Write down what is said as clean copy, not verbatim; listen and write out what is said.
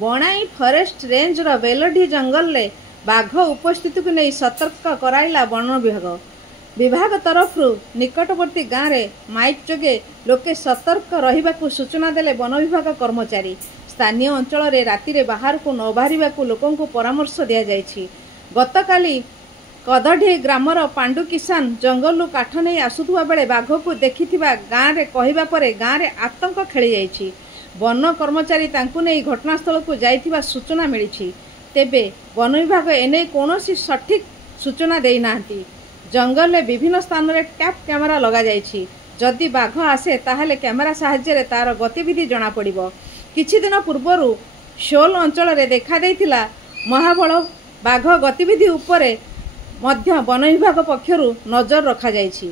बणाई forest range रो बेलडी जंगल ले बाघ उपस्थिति को नहीं सतर्क कराइला वन विभाग तरफ निकटवर्ती गाँव में माइक जोगे लोके सतर्क रहिबाकु सूचना देले वन विभाग कर्मचारी। स्थानीय अंचल रे राति रे बाहर को न बाहरिबाकु लोकन को परामर्श दिया जायछि। गतकाली कदढ़ी ग्रामर पांडु किसान जंगलु काठ नहीं आसुथुवा बेले बाघ को देखिथिबा गाँव रे कहिबा परे गाँव रे आतंक खेली जायछि। वन कर्मचारी तांकु नहीं घटनास्थल को जाइथिबा सूचना मिली। तेबे वन विभाग एने कौनसी सठिक सूचना देई नांती। जंगल में विभिन्न स्थान रे टैप कैमेरा लगा जाइछि। जदि बाघ आसे ताहले कैमेरा साहाय्य रे तार गतिविधि जना पड़िबो। किछि दिन पूर्वरु शोल अंचल रे देखा देइथिला महाबल बाघ गतिविधि उपरे मध्य वन विभाग पक्षरु नजर रखा जाइछि।